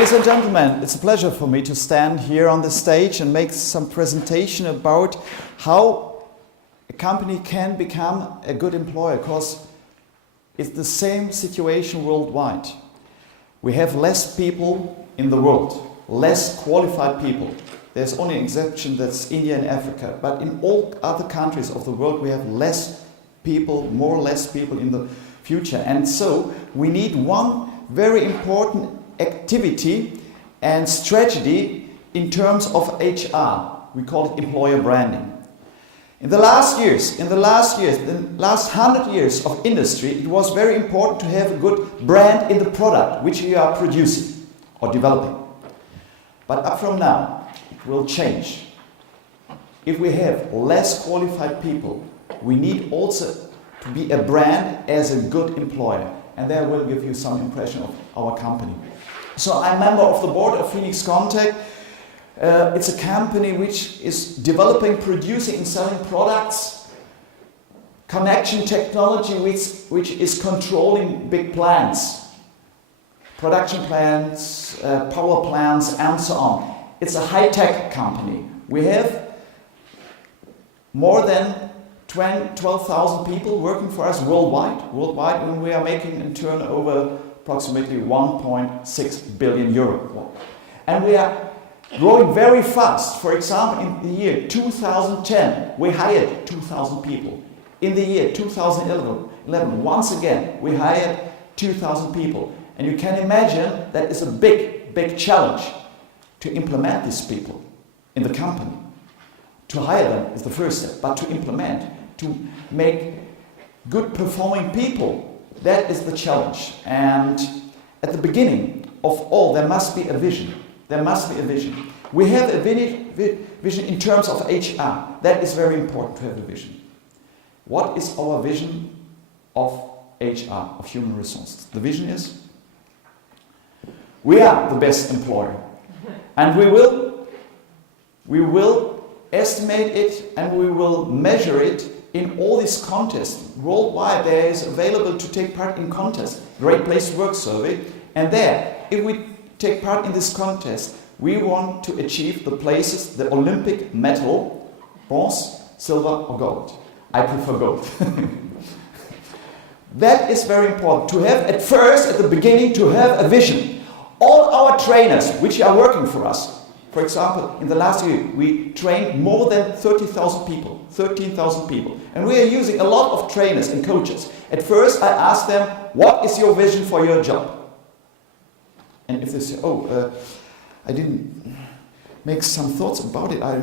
Ladies and gentlemen, it's a pleasure for me to stand here on the stage and make some presentation about how a company can become a good employer, because it's the same situation worldwide. We have less people in the world, less qualified people. There's only an exception, that's India and Africa. But in all other countries of the world, we have less people, more or less people in the future. And so we need one very important activity and strategy in terms of HR. We call it employer branding. In the last 100 years of industry, it was very important to have a good brand in the product which we are producing or developing. But up from now, it will change. If we have less qualified people, we need also to be a brand as a good employer. And there I will give you some impression of our company. So I'm a member of the board of Phoenix Contact. It's a company which is developing, producing and selling products, connection technology which is controlling big plants, production plants, power plants and so on. It's a high-tech company. We have more than 12,000 people working for us worldwide, and we are making a turnover approximately 1.6 billion euro. And we are growing very fast. For example, in the year 2010, we hired 2,000 people. In the year 2011, once again, we hired 2,000 people. And you can imagine that is a big challenge to implement these people in the company. To hire them is the first step, but to implement, to make good performing people, that is the challenge. And at the beginning of all, there must be a vision. There must be a vision. We have a vision in terms of HR. That is very important to have a vision. What is our vision of HR, of human resources? The vision is, we are the best employer. And we will estimate it and we will measure it in all these contests. Worldwide there is available to take part in contests. Great Place to Work survey. And there, if we take part in this contest, we want to achieve the places, the Olympic medal, bronze, silver or gold. I prefer gold. That is very important. To have at first, at the beginning, to have a vision. All our trainers which are working for us, for example, in the last year, we trained more than 30,000 people, 13,000 people. And we are using a lot of trainers and coaches. At first, I asked them, what is your vision for your job? And if they say, I didn't make some thoughts about it, I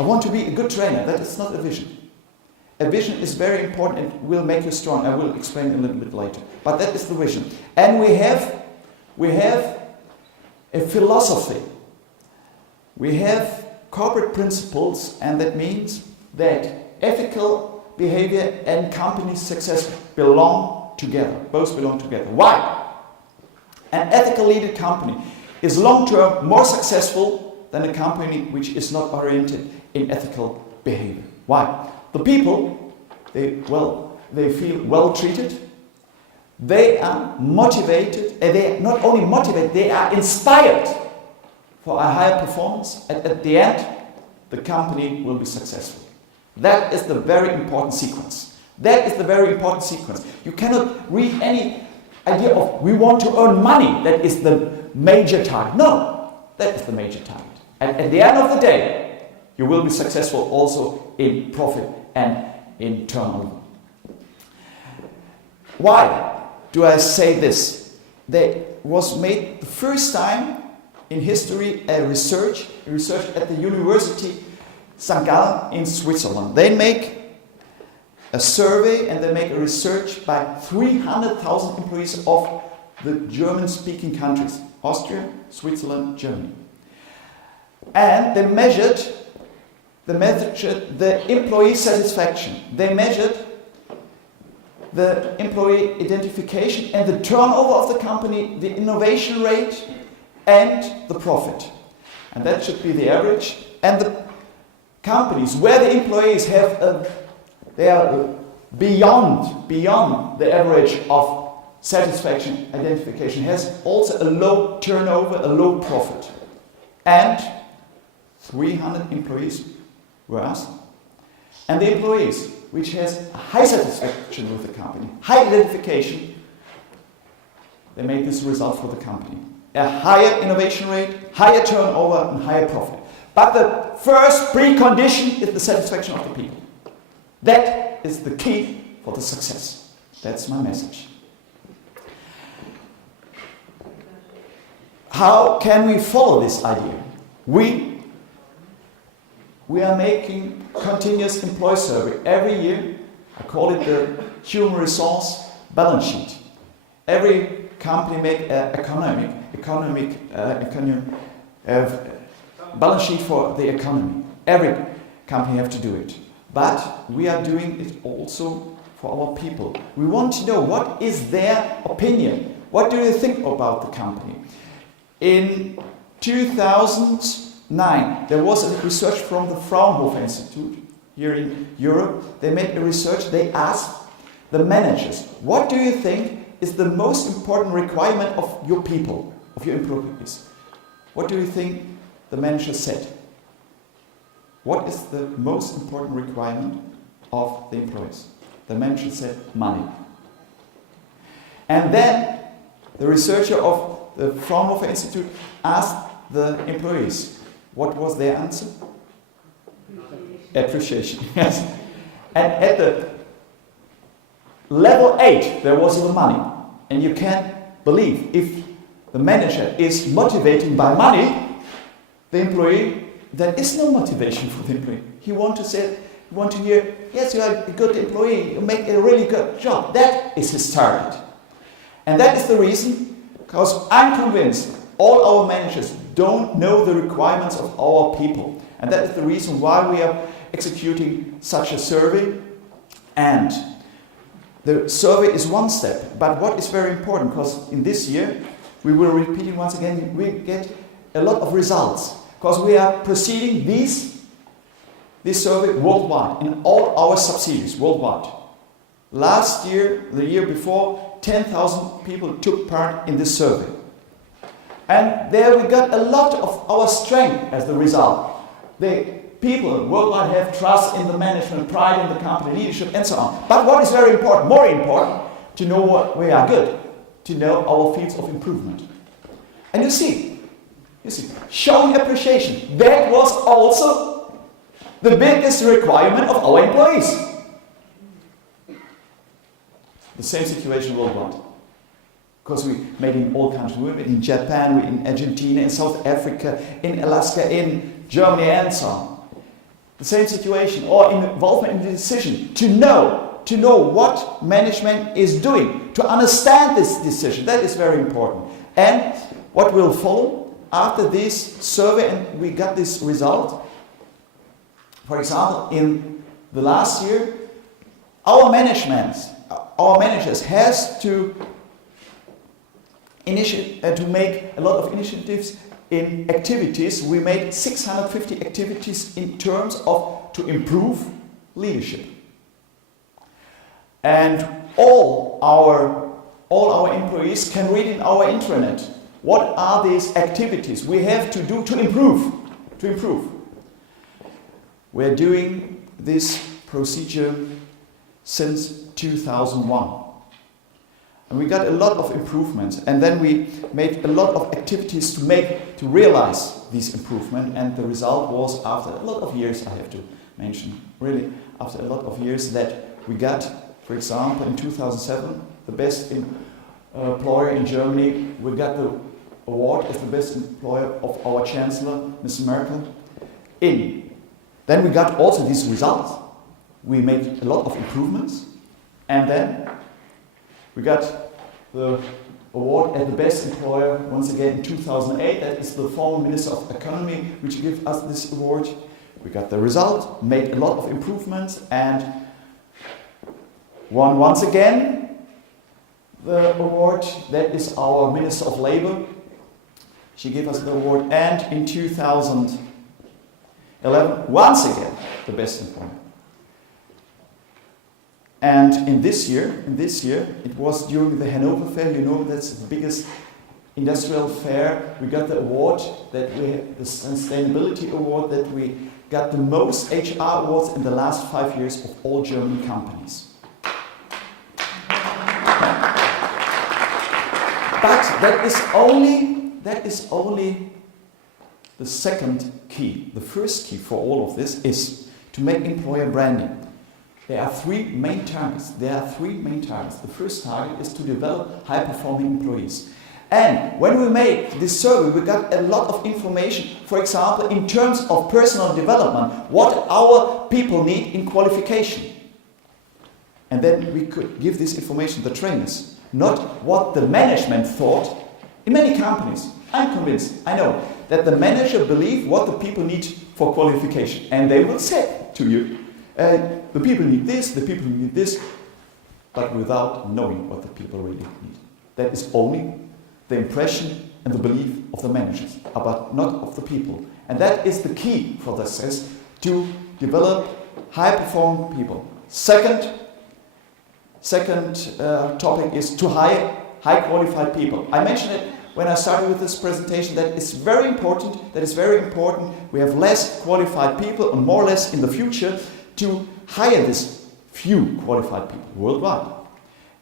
want to be a good trainer. That is not a vision. A vision is very important and will make you strong. I will explain a little bit later. But that is the vision. And we have a philosophy. We have corporate principles, and that means that ethical behavior and company success belong together. Both belong together. Why? An ethical leaded company is long-term more successful than a company which is not oriented in ethical behavior. Why? The people, they feel well treated. They are motivated, and they are not only motivated, they are inspired for a higher performance, and at the end, the company will be successful. That is the very important sequence. That is the very important sequence. You cannot read any idea of, we want to earn money, that is the major target. No, that is the major target. And at the end of the day, you will be successful also in profit and in turnover. Why do I say this? There was made the first time in history a research at the University St. Gallen in Switzerland. They make a survey and they make a research by 300,000 employees of the German-speaking countries, Austria, Switzerland, Germany. And they measured the employee satisfaction. They measured the employee identification and the turnover of the company, the innovation rate, and the profit. And that should be the average. And the companies where the employees they are beyond the average of satisfaction identification has also a low turnover, a low profit. And 300 employees were asked. And the employees, which has a high satisfaction with the company, high identification, they made this result for the company. A higher innovation rate, higher turnover, and higher profit. But the first precondition is the satisfaction of the people. That is the key for the success. That's my message. How can we follow this idea? We are making continuous employee survey every year. I call it the human resource balance sheet. Every company make an economic balance sheet for the economy. Every company have to do it. But we are doing it also for our people. We want to know what is their opinion. What do they think about the company? In 2009, there was a research from the Fraunhofer Institute here in Europe. They made a research. They asked the managers, what do you think is the most important requirement of your people, of your employees? What do you think the manager said? What is the most important requirement of the employees? The manager said money. And then the researcher of the Fraunhofer Institute asked the employees, what was their answer? Appreciation. Yes. And at the level 8, there was the money. And you can't believe, if the manager is motivating by money, the employee, there is no motivation for the employee. He want to hear, yes, you are a good employee, you make a really good job. That is his target. And that is the reason, because I'm convinced all our managers don't know the requirements of our people. And that is the reason why we are executing such a survey. And the survey is one step, but what is very important, because in this year, we will repeat it once again, we get a lot of results, because we are proceeding this survey worldwide, in all our subsidiaries worldwide. Last year, the year before, 10,000 people took part in this survey. And there we got a lot of our strength as the result. The people worldwide have trust in the management, pride in the company, leadership, and so on. But what is very important, more important, to know what we are good, to know our fields of improvement. And you see, showing appreciation, that was also the biggest requirement of our employees. The same situation worldwide. Because we made in all countries, we made in Japan, we in Argentina, in South Africa, in Alaska, in Germany, and so on. The same situation, or involvement in the decision, to know what management is doing, to understand this decision. That is very important. And what will follow after this survey, and we got this result, for example, in the last year, our managers has to make a lot of initiatives in activities. We made 650 activities in terms of to improve leadership. And all our employees can read in our intranet what are these activities we have to do to improve. We're doing this procedure since 2001. And we got a lot of improvements, and then we made a lot of activities to realize this improvement, and the result was, after a lot of years, I have to mention, really, after a lot of years, that we got, for example, in 2007, the best employer in Germany. We got the award as the best employer of our Chancellor, Ms. Merkel. Then we got also these results. We made a lot of improvements, and then we got the award as the best employer once again in 2008. That is the former Minister of Economy which gave us this award. We got the result, made a lot of improvements, and won once again the award. That is our Minister of Labor. She gave us the award, and in 2011, once again, the best employer. And in this year, it was during the Hanover Fair. You know, that's the biggest industrial fair. We got the award that the Sustainability Award, that we got the most HR awards in the last 5 years of all German companies. But that is only the second key. The first key for all of this is to make employer branding. There are three main targets. The first target is to develop high-performing employees. And when we made this survey, we got a lot of information, for example, in terms of personal development, what our people need in qualification. And then we could give this information to the trainers, not what the management thought. In many companies, I'm convinced, I know, that the manager believes what the people need for qualification. And they will say to you, the people need this, but without knowing what the people really need. That is only the impression and the belief of the managers, but not of the people. And that is the key for this, is to develop high-performing people. Second topic is to hire high-qualified people. I mentioned it when I started with this presentation, that is very important. We have less qualified people, and more or less in the future, to hire this few qualified people worldwide.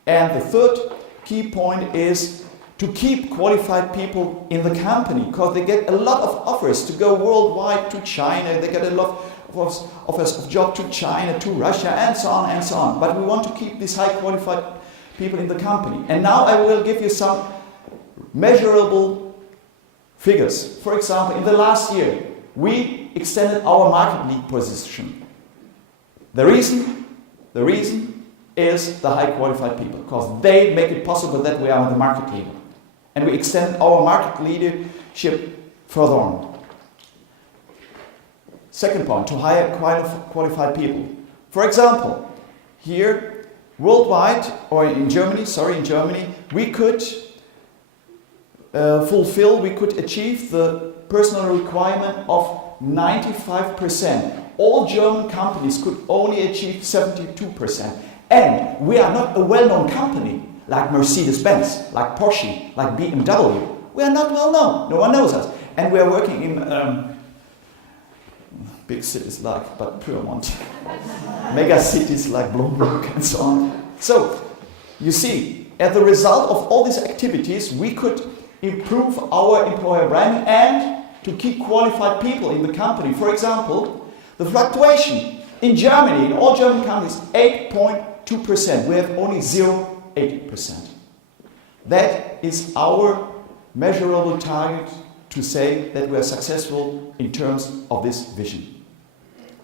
And the third key point is to keep qualified people in the company, because they get a lot of offers to go worldwide, to China. They get a lot of offers of job to China, to Russia, and so on and so on. But we want to keep these high qualified people in the company. And now I will give you some measurable figures. For example, in the last year, we extended our market lead position. The reason is the high qualified people, because they make it possible that we are the market leader. And we extend our market leadership further on. Second point, to hire qualified people. For example, here worldwide, or in Germany, we could we could achieve the personal requirement of 95%. All German companies could only achieve 72%. And we are not a well-known company like Mercedes-Benz, like Porsche, like BMW. We are not well-known. No one knows us. And we are working in big cities like Bad Pyrmont, mega cities like Bloomberg and so on. So, you see, as a result of all these activities, we could improve our employer branding and to keep qualified people in the company. For example, the fluctuation in Germany, in all German companies, 8.2%. We have only 0.8%. That is our measurable target to say that we are successful in terms of this vision.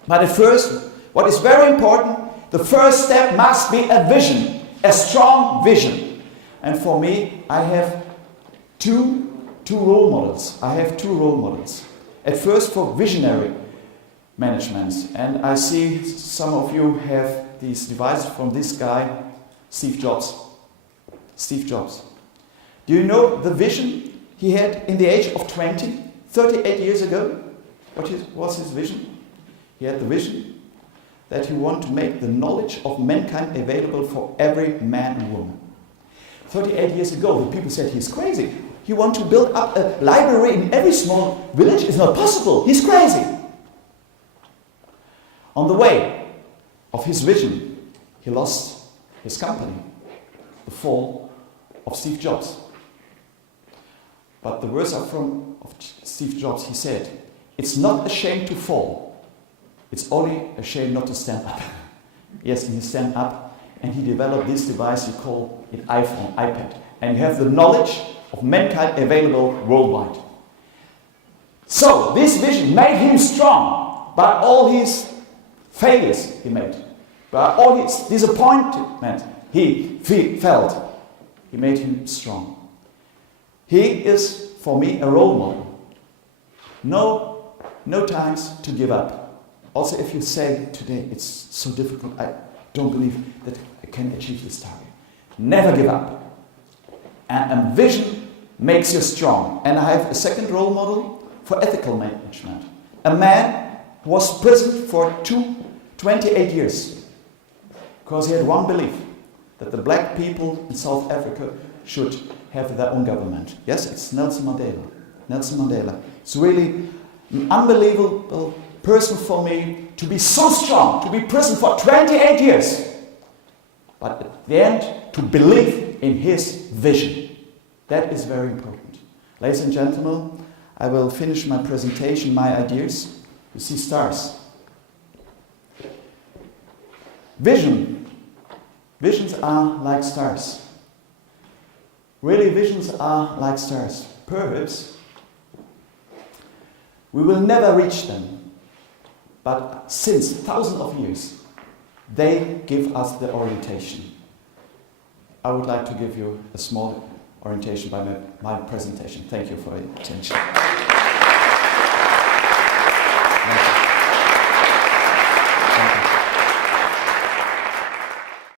But at first, what is very important, the first step must be a vision, a strong vision. And for me, I have two role models. At first, for visionary management. And I see some of you have these devices from this guy, Steve Jobs. Do you know the vision he had in the age of 20, 38 years ago? What was his vision? He had the vision that he wanted to make the knowledge of mankind available for every man and woman. 38 years ago, the people said he's crazy. He wants to build up a library in every small village. It's not possible. He's crazy. On the way of his vision, he lost his company, the fall of Steve Jobs. But the words are from Steve Jobs. He said, "It's not a shame to fall. It's only a shame not to stand up." Yes, and he stand up, and he developed this device. You call it iPhone, iPad, and you have the knowledge of mankind available worldwide. So this vision made him strong, by all his failures he made, by all his disappointment he felt. He made him strong. He is, for me, a role model. No times to give up. Also, if you say today it's so difficult, I don't believe that I can achieve this target. Never give up. And a vision makes you strong. And I have a second role model for ethical management. A man who was imprisoned for 28 years because he had one belief, that the black people in South Africa should have their own government. Yes, it's Nelson Mandela. Nelson Mandela. It's really an unbelievable person for me to be so strong, to be prison for 28 years. But at the end, to believe in his vision. That is very important. Ladies and gentlemen, I will finish my presentation, my ideas. You see stars. Visions are like stars. Really, visions are like stars. Perhaps we will never reach them, but since thousands of years, they give us the orientation. I would like to give you a small orientation by my presentation. Thank you for your attention.